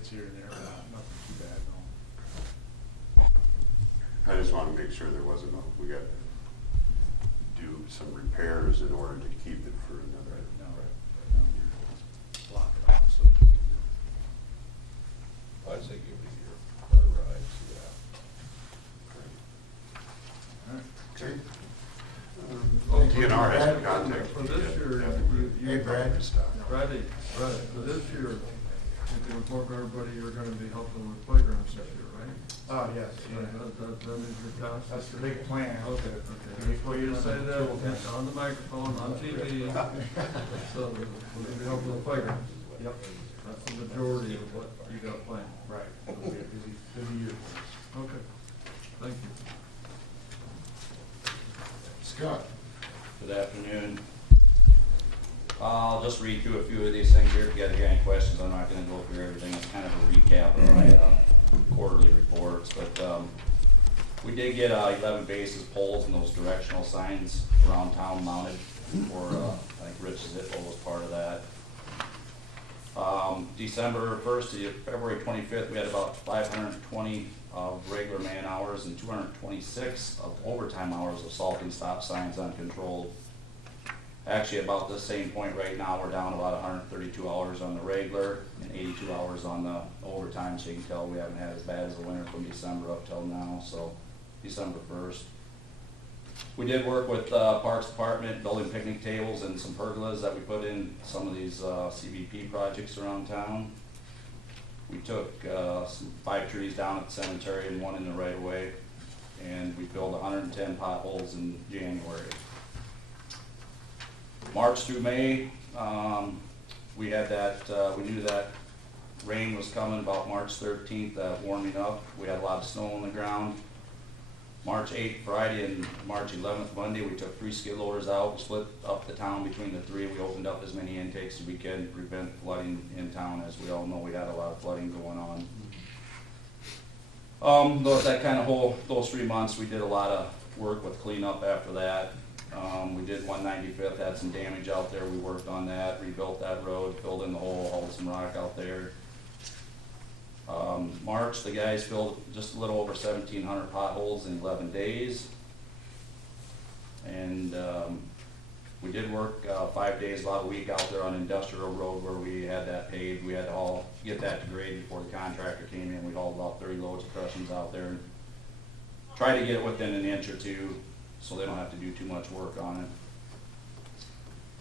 hits here and there, but nothing too bad, no. I just want to make sure there wasn't, we got to do some repairs in order to keep it for another. No, no, you're block it off so they can use I'd say give it a year, let it ride, see it. that. All right. DNR has to contact. For this year, Hey, Brad. Bradley, for this year, if you inform everybody, you're gonna be helping with playgrounds this year, right? Oh, yes, That is your task? that's the big plan. Okay, okay. For you to say that, on the microphone, on TV, so we're gonna be helping with playgrounds. Yep, That's the majority of what you got planned. right, it'll be a busy year. Okay, thank you. Scott? Good afternoon. I'll just read through a few of these things here. If you guys have any questions, I'm not going to go through everything. It's kind of a recap of my quarterly reports. But we did get 11 bases, poles, and those directional signs around town mounted for, I think Rich Zippo was part of that. December 1st to February 25th, we had about 520 of regular man hours and 226 of overtime hours of salting stop signs uncontrolled. Actually, about the same point right now, we're down about 132 hours on the regular and 82 hours on the overtime, so you can tell we haven't had as bad as the winter from December up till now, so December 1st. We did work with Parks Department, building picnic tables and some pergolas that we put in some of these CBP projects around town. We took 5 trees down at the cemetery and 1 in the right of way, and we filled 110 potholes in January. March through May, we had that, we knew that rain was coming about March 13th, warming up. We had a lot of snow on the ground. March 8th, Friday, and March 11th, Monday, we took 3 skid loaders out, split up the town between the 3. We opened up as many intakes as we could to prevent flooding in town. As we all know, we had a lot of flooding going on. That kind of those 3 months, we did a lot of work with cleanup after that. We did 195th, had some damage out there. We worked on that, rebuilt that road, filled in the hole, hauled some rock out there. March, the guys filled just a little over 1,700 potholes in 11 days. And we did work 5 days, about a week out there on Industrial Road where we had that paved. We had to get that to grade before the contractor came in. We hauled about 30 loads of crushings out there and tried to get it within an inch or two so they don't have to do too much work on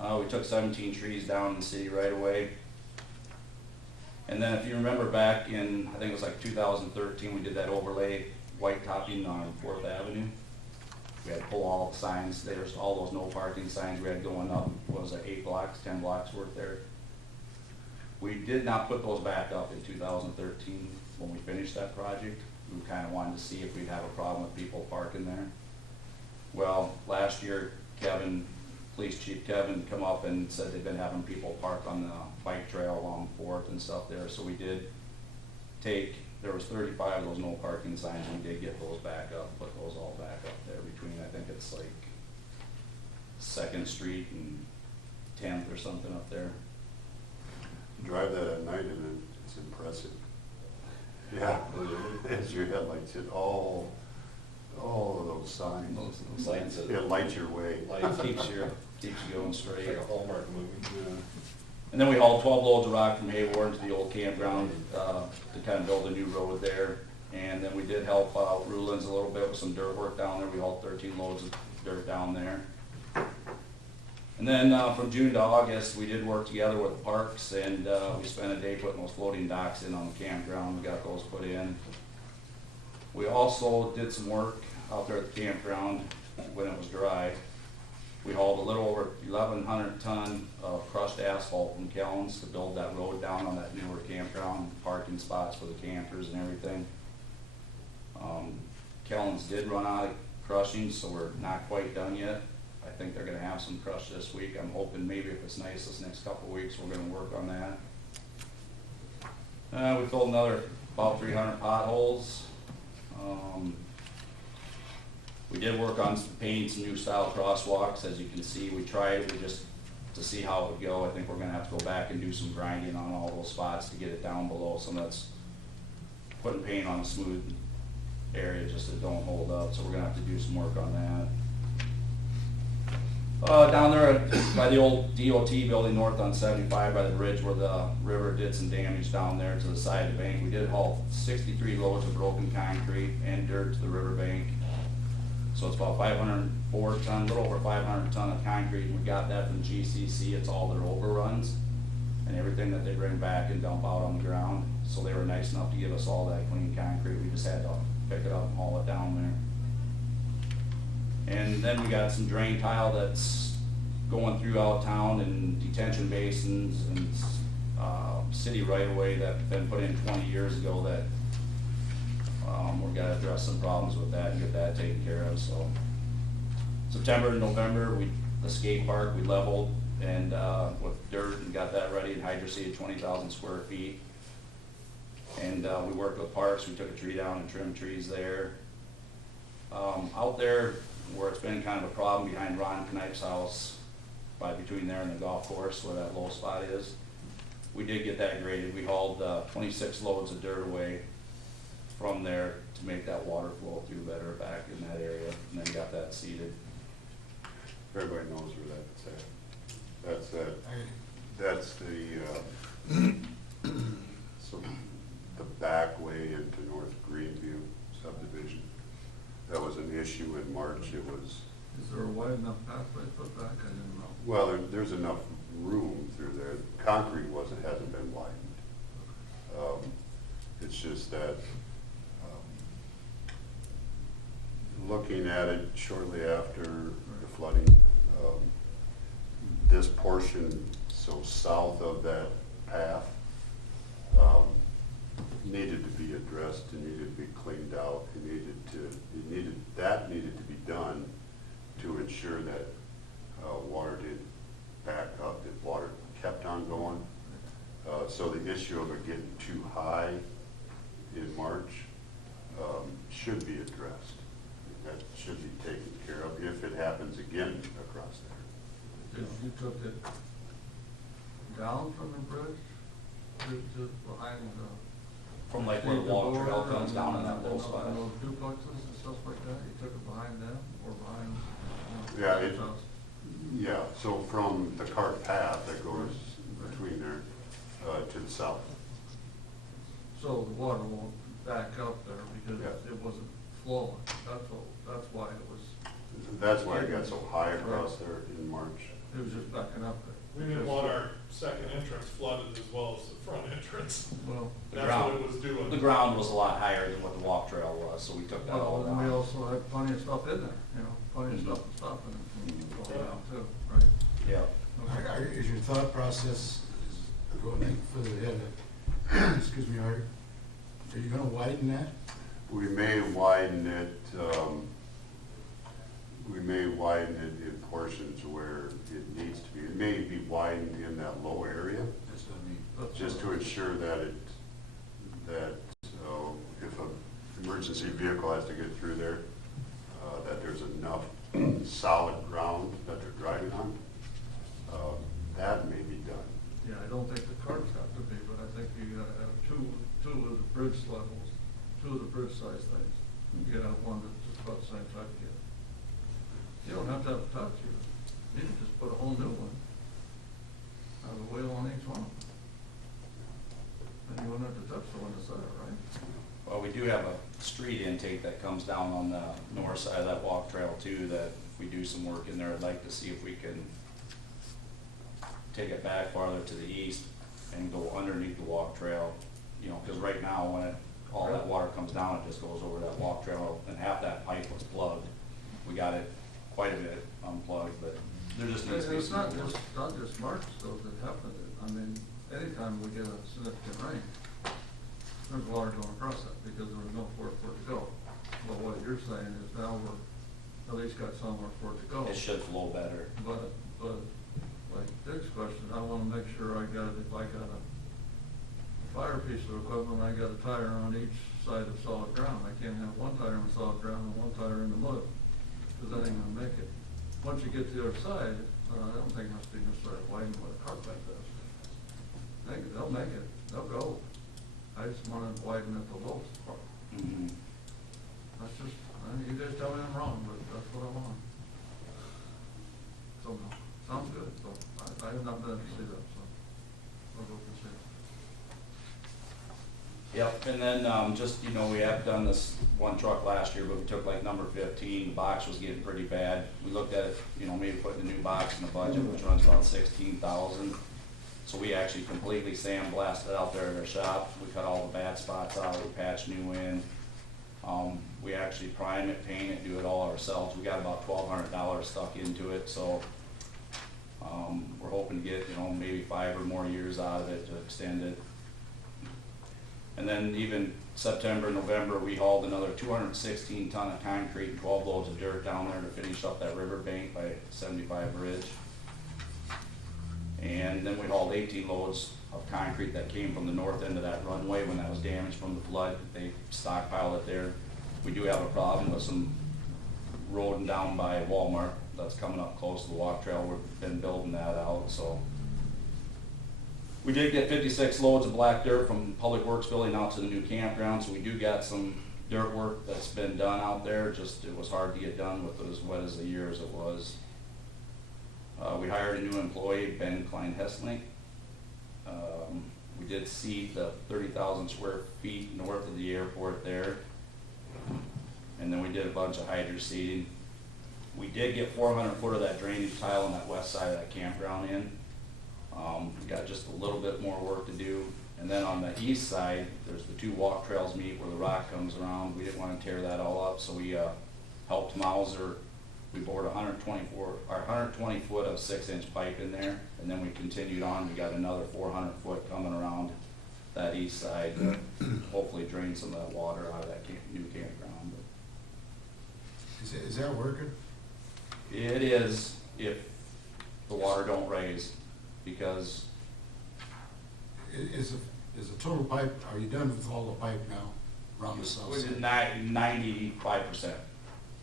it. We took 17 trees down in the city right away. And then if you remember back in, I think it was like 2013, we did that overlay white topping on 4th Avenue. We had to pull all the signs, there's all those no parking signs we had going up, what was it, 8 blocks, 10 blocks worth there. We did not put those back up in 2013 when we finished that project. We kind of wanted to see if we'd have a problem with people parking there. Well, last year, Police Chief Kevin come up and said they've been having people park on the bike trail along 4th and stuff there. So we did there was 35 of those no parking signs, and we did get those back up, put those all back up there between, I think it's like 2nd Street and 10th or something up there. Drive that at night and it's impressive. Yeah, as your headlights hit all of those signs. Those signs that It lights your way. keeps you going straight. Like a Hallmark movie. Yeah. And then we hauled 12 loads of rock from Hayward to the old campground to kind of build a new road there. And then we did help Rulin's a little bit with some dirt work down there. We hauled 13 loads of dirt down there. And then from June to August, we did work together with Parks, and we spent a day putting those floating docks in on the campground. We got those put in. We also did some work out there at the campground when it was dry. We hauled a little over 1,100 ton of crushed asphalt from Kellens to build that road down on that newer campground, parking spots for the campers and everything. Kellens did run out of crushing, so we're not quite done yet. I think they're gonna have some crush this week. I'm hoping maybe if it's nice this next couple of weeks, we're gonna work on that. We filled another about 300 potholes. We did work on painting some new style crosswalks. As you can see, we tried it. We just to see how it would go. I think we're gonna have to go back and do some grinding on all those spots to get it down below, some that's putting paint on a smooth area just that don't hold up, so we're gonna have to do some work on that. Down there by the old DOT building north on 75 by the bridge where the river did some damage down there to the side of the bank, we did haul 63 loads of broken concrete and dirt to the river bank. So it's about 504 ton, a little over 500 ton of concrete. We got that from GCC. It's all their overruns and everything that they bring back and dump out on the ground. So they were nice enough to give us all that clean concrete. We just had to pick it up and haul it down there. And then we got some drain tile that's going throughout town and detention basins and city right of way that been put in 20 years ago that we're gonna address some problems with that and get that taken care of. So September and November, the skate park, we leveled and with dirt and got that ready and hydroseeded 20,000 square feet. And we worked with parks, we took a tree down and trimmed trees there. Out there where it's been kind of a problem behind Ron Knipe's house, between there and the golf course where that low spot is, we did get that graded. We hauled 26 loads of dirt away from there to make that water flow through better back in that area, and then got that seeded. Everybody knows where that's at. That's so the back way into North Greenview subdivision. That was an issue in March. It was. Is there a wide enough pathway to put back? I didn't know. Well, there's enough room through there. Concrete hasn't been widened. It's just that, looking at it shortly after the flooding, this portion, so south of that path, needed to be addressed and needed to be cleaned out. That needed to be done to ensure that water did back up, that water kept on going. So the issue of it getting too high in March should be addressed. That should be taken care of if it happens again across there. You took it down from the bridge to behind the. From like where the walk trail comes down in that low spot. And those duplexes and stuff like that, you took it behind them or behind? Yeah, yeah, so from the cart path that goes between there to the south. So the water won't back up there because Yeah. it wasn't flowing. That's why it was, That's why it got so high across there in March. it was just backing up there. We didn't want our second entrance flooded as well as the front entrance. Well, The That's ground- what it was doing. The ground was a lot higher than what the walk trail was, so we took that all and we down. also had plenty of stuff in there, plenty of Mhm. stuff to stop it Mhm. from going out too, right? Yeah. Okay. Is your thought process going further ahead, excuse me, Art, are you gonna widen that? We may widen it, in portions where it needs to be. It may be widened in that low area, That's what I mean. That's just to ensure that if an emergency vehicle has to get through there, that there's enough solid ground that they're driving on. That may be done. Yeah, I don't think the carts have to be, but I think you gotta have two of the bridge levels, two of the bridge size things. You gotta have one that's just about the same type of kit. You don't have to have a touch, you can just put a whole new one. Have a wheel on each one. And you wouldn't have to touch the one that's there, right? Well, we do have a street intake that comes down on the north side of that walk trail too, that if we do some work in there, I'd like to see if we can take it back farther to the east and go underneath the walk trail, because right now when all that water comes down, it just goes over that walk trail, and half that pipe was plugged. We got it quite a bit unplugged, but there just needs to be It's some not work. just March though that happens. I mean, anytime we get a significant rain, there's water going across it because there was nowhere for it to go. But what you're saying is now we're at least got somewhere for it to go. It should flow better. But like Dick's question, I wanna make sure if I got a fire piece of equipment, I got a tire on each side of solid ground. I can't have one tire on solid ground and one tire in the mud, cause that ain't gonna make it. Once you get to the other side, I don't think it must be necessarily widened what a car pack does. They'll make it, they'll go. I just want to widen at the lowest part. Mhm. That's just, you guys tell me I'm wrong, but that's what I want. So, no, sounds good, so, I have not been to see that, so, I'll go and see it. Yep, and then, just, you know, we have done this one truck last year, but we took like number 15, the box was getting pretty bad. We looked at it, you know, maybe putting a new box in the budget, which runs about 16,000. So we actually completely sandblasted it out there at our shop. We cut all the bad spots out, we patched new in. We actually prime it, paint it, do it all ourselves. We got about $1,200 stuck into it, so, we're hoping to get, you know, maybe 5 or more years out of it to extend it. And then even September, November, we hauled another 216 ton of concrete and 12 loads of dirt down there to finish up that river bank by 75 Bridge. And then we hauled 18 loads of concrete that came from the north end of that runway when that was damaged from the flood. They stockpiled it there. We do have a problem with some road down by Walmart that's coming up close to the walk trail. We've been building that out, so. We did get 56 loads of black dirt from Public Works building out to the new campground, so we do got some dirt work that's been done out there, just it was hard to get done with it as wet as the year as it was. We hired a new employee, Ben Klein-Hessling. We did seed the 30,000 square feet north of the airport there. And then we did a bunch of hydro seeding. We did get 400 foot of that drainage tile on that west side of that campground in. We got just a little bit more work to do. And then on the east side, there's the 2 walk trails meet where the rock comes around. We didn't want to tear that all up, so we helped Mauser. We bored 120 foot of 6-inch pipe in there, and then we continued on. We got another 400 foot coming around that east side to hopefully drain some of that water out of that new campground. Is that working? It is if the water don't raise, because Is the total pipe, are you done with all the pipe now around the south we did side? 95%.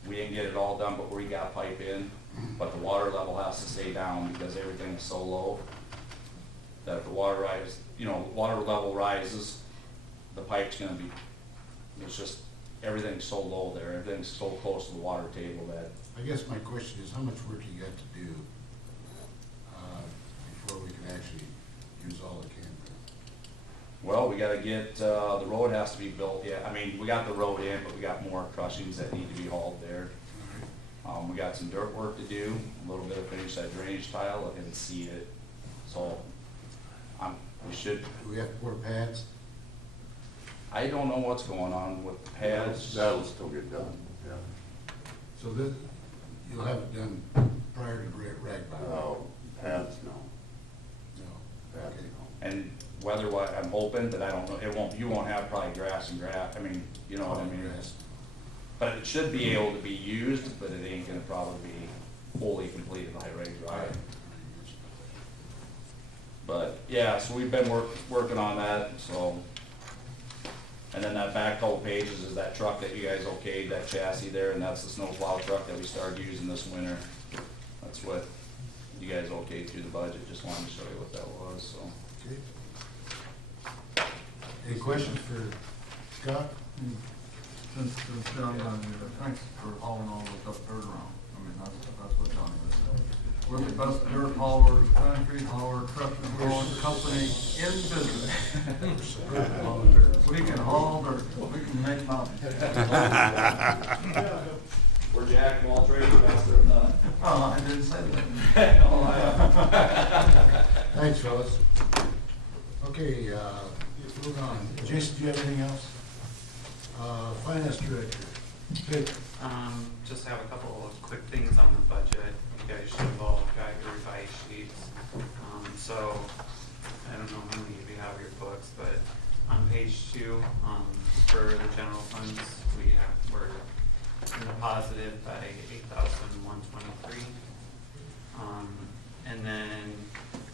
We didn't get it all done, but we got pipe in, but the water level has to stay down because everything is so low that if the water rises, you know, water level rises, the pipe's gonna be, it's just, everything's so low there, everything's so close to the water table that, I guess my question is, how much work you got to do before we can actually use all the campground? well, we gotta get, the road has to be built, yeah, I mean, we got the road in, but we got more crushings that need to be hauled there. We got some dirt work to do, a little bit of finish that drainage tile and seed it, so, we should, Do we have to pour pads? I don't know what's going on with the pads. That'll still get done, yeah. So that, you'll have it done prior to rag bomb? Oh, pads, no, No. pads, Okay. no. And weather-wise, I'm hoping, but I don't know, it won't, you won't have probably grass and I mean, you know what I mean? Grass. But it should be able to be used, but it ain't gonna probably be fully completed by Ray Drive. But, yeah, so we've been working on that, so. And then that back couple pages is that truck that you guys okayed, that chassis there, and that's the snowplow truck that we started using this winter. That's what you guys okayed through the budget, just wanted to show you what that was, so. Okay. Any questions for Scott? Since John, thanks for hauling all this up dirt around. I mean, that's what John is. We're the best dirt haulers, concrete hauler, truck and rolling company in business. We can haul dirt, we can make mountains. We're jack of all trades, master of none. Oh, I didn't say that. Thanks, fellas. Okay, moving on. Jason, do you have anything else? Finance director, Dick. Just have a couple of quick things on the budget. You guys should have all got your revised sheets. So, I don't know how many of you have your books, but on page 2, for the general funds, we're in the positive by 8,123. And then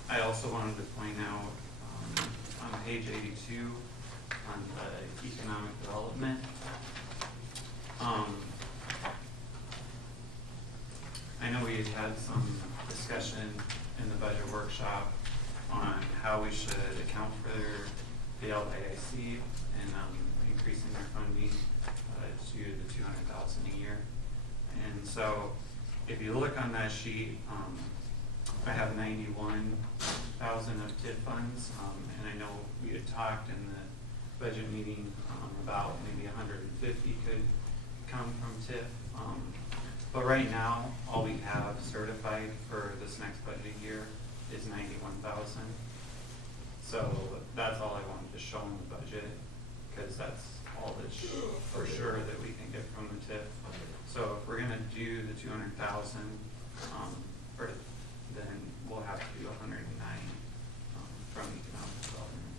I also wanted to point out, on page 82, on the economic development, I know we had some discussion discussion in the budget workshop on how we should account for the LIIC and increasing their funding to the 200,000 a year. And so, if you look on that sheet, I have 91,000 of TIF funds, and I know we had talked in the budget meeting about maybe 150 could come from TIF. But right now, all we have certified for this next budget year is 91,000. So that's all I wanted to show in the budget, because that's all that's for sure that we can get from the TIF. So if we're gonna do the 200,000, then we'll have to do 109 from economic development.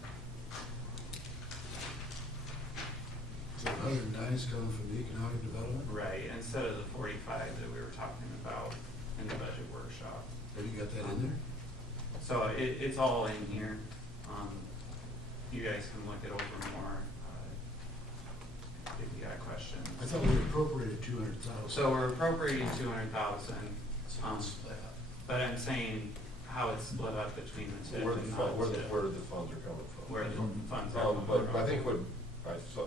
So 109 is coming from the economic development? Right, instead of the 45 that we were talking about in the budget workshop. Have you got that in there? So it's all in here. You guys can look it over more if you got questions. I thought we appropriated 200,000. So we're appropriating 200,000, but I'm saying how it's split up between the TIF Where the and fund, non-TIF. where the funds are coming from. Where the funds are coming But from. I think what, I saw,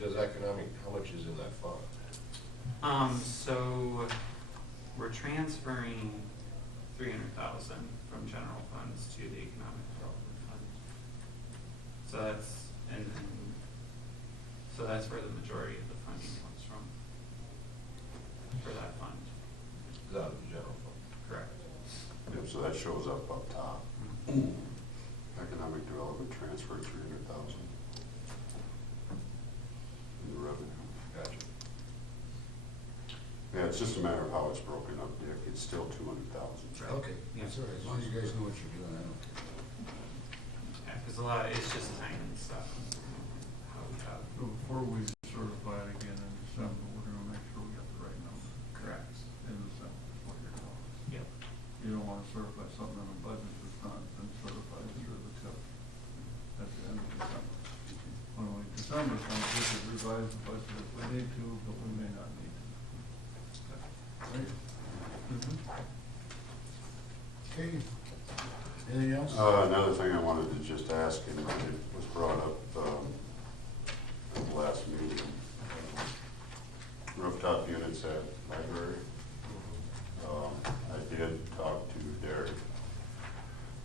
does economic, how much is in that fund? So we're transferring 300,000 from general funds to the economic development fund. So that's where the majority of the funding comes from for that fund. Is out of the general fund? Correct. Yep, so that shows up top. Economic development transfer 300,000 in the revenue. Gotcha. Yeah, it's just a matter of how it's broken up, Dick. It's still 200,000. Okay, Yeah. that's all right. As long as you guys know what you're doing, I don't care. Yeah, because it's just timing stuff. How we have. So before we certify it again in December, we're gonna make sure we got the right number. Correct. In December, is what you're telling us. Yep. You don't wanna certify something in the budget that's not been certified through the TIF at the end of December. When December comes, we could revise the budget if we need to, but we may not need to. Right? Mm-hmm. Okay. Anything else? Another thing I wanted to just ask, and it was brought up at the last meeting. Rooftop units at library. I did talk to Derek.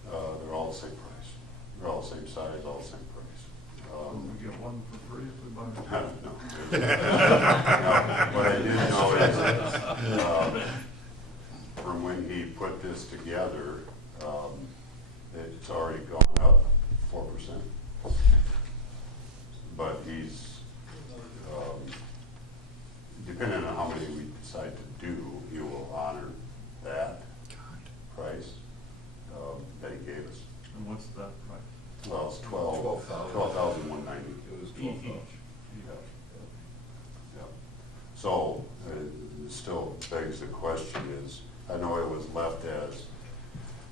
They're all the same price. They're all the same size, all the same price. Will we get one for free if we buy it? I don't know. No, what I did know is, from when he put this together, it's already gone up 4%. But he's, depending on how many we decide to do, he will honor that price that he gave us. And what's that price? Well, it's 12,000. 12,190. It was Each. 12,000. Yeah. So, it still begs the question is, I know it was left as,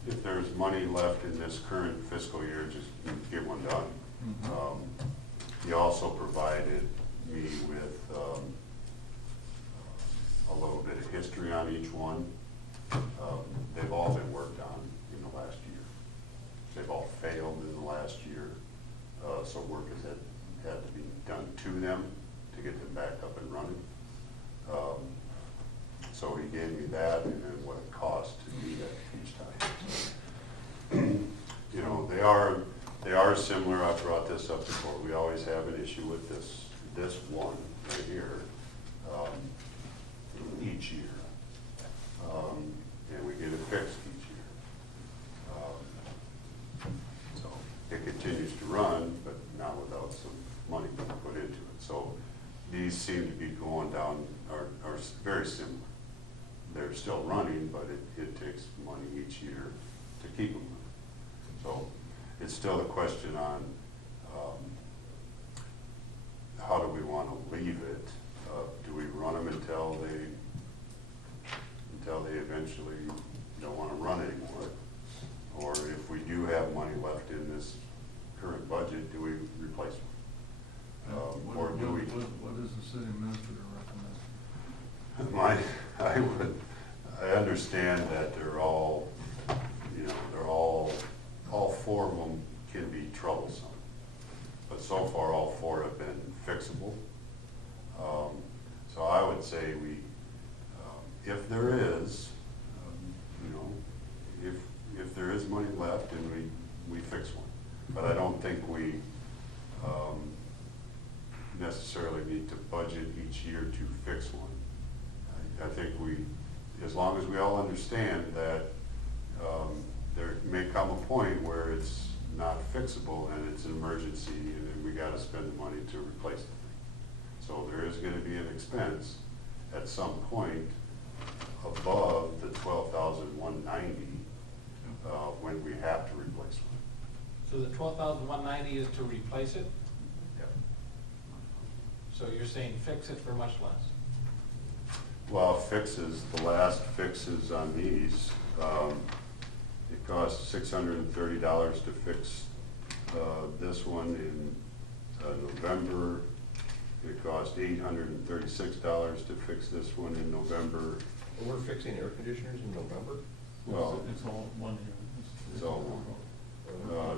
if there's money left in this current fiscal year, just get one done. Mhm. He also provided me with a little bit of history on each one. They've all been worked on in the last year. They've all failed in the last year, so work has had to be done to them to get them back up and running. So he gave me that and then what it cost to do that each time. You know, they are similar. I've brought this up before. We always have an issue with this one right here, each year. And we get it fixed each year. So it continues to run, but not without some money being put into it. So these seem to be going down, are very similar. They're still running, but it takes money each year to keep them running. So it's still a question on how do we want to leave it? Do we run them until they eventually don't want to run anymore? Or if we do have money left in this current budget, do we replace them? Or do we? What does the city administrator recommend? I understand that they're all all four have been fixable. So I would say we, if there is, you know, if there is money left, then we fix one. But I don't think we necessarily need to budget each year to fix one. I think we, as long as we all understand that there may come a point where it's not fixable and it's an emergency and then we gotta spend the money to replace the thing. So there is gonna be an expense at some point above the 12,190 when we have to replace one. So the 12,190 is to replace it? Yep. So you're saying fix it for much less? Well, fixes, the last fixes on these, it costs $630 to fix this one in November. It cost $836 to fix this one in November. We're fixing air conditioners in November? Well, It's all one year. it's all one.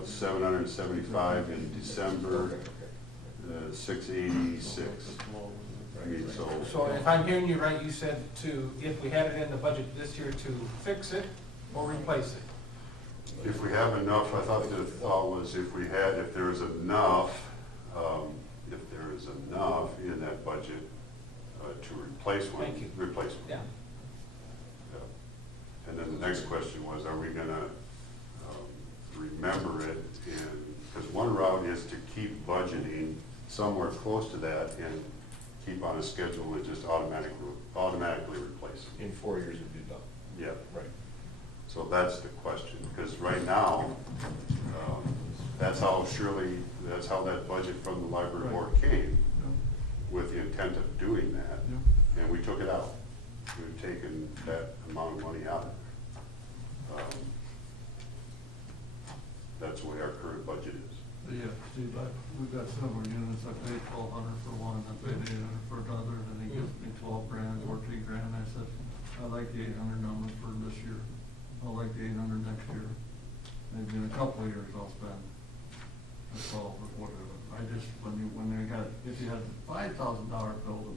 $775 in December, $686. I mean, So if I'm hearing you right, you said to, if we had it in the budget this year, to fix it or replace it? if we have enough, I thought the thought was if there is enough, in that budget to replace one. Thank you. Replace one. Yeah. Yeah. And then the next question was, are we gonna remember it? Because one route is to keep budgeting somewhere close to that and keep on a schedule and just automatically replace it. In 4 years it'd be done. Yeah. Right. So that's the question, because right now, that's how that budget from the library board came, with the intent of doing that, and we took it out. We've taken that amount of money out. That's the way our current budget is. Yeah, Steve, we've got several units, I paid $1,200 for one, I paid $800 for another, then he gives me $12,000, $14,000, I said, I like the $800 number for this year, I like the $800 next year, maybe in a couple of years I'll spend, that's all, but whatever. I just, if you had a $5,000 bill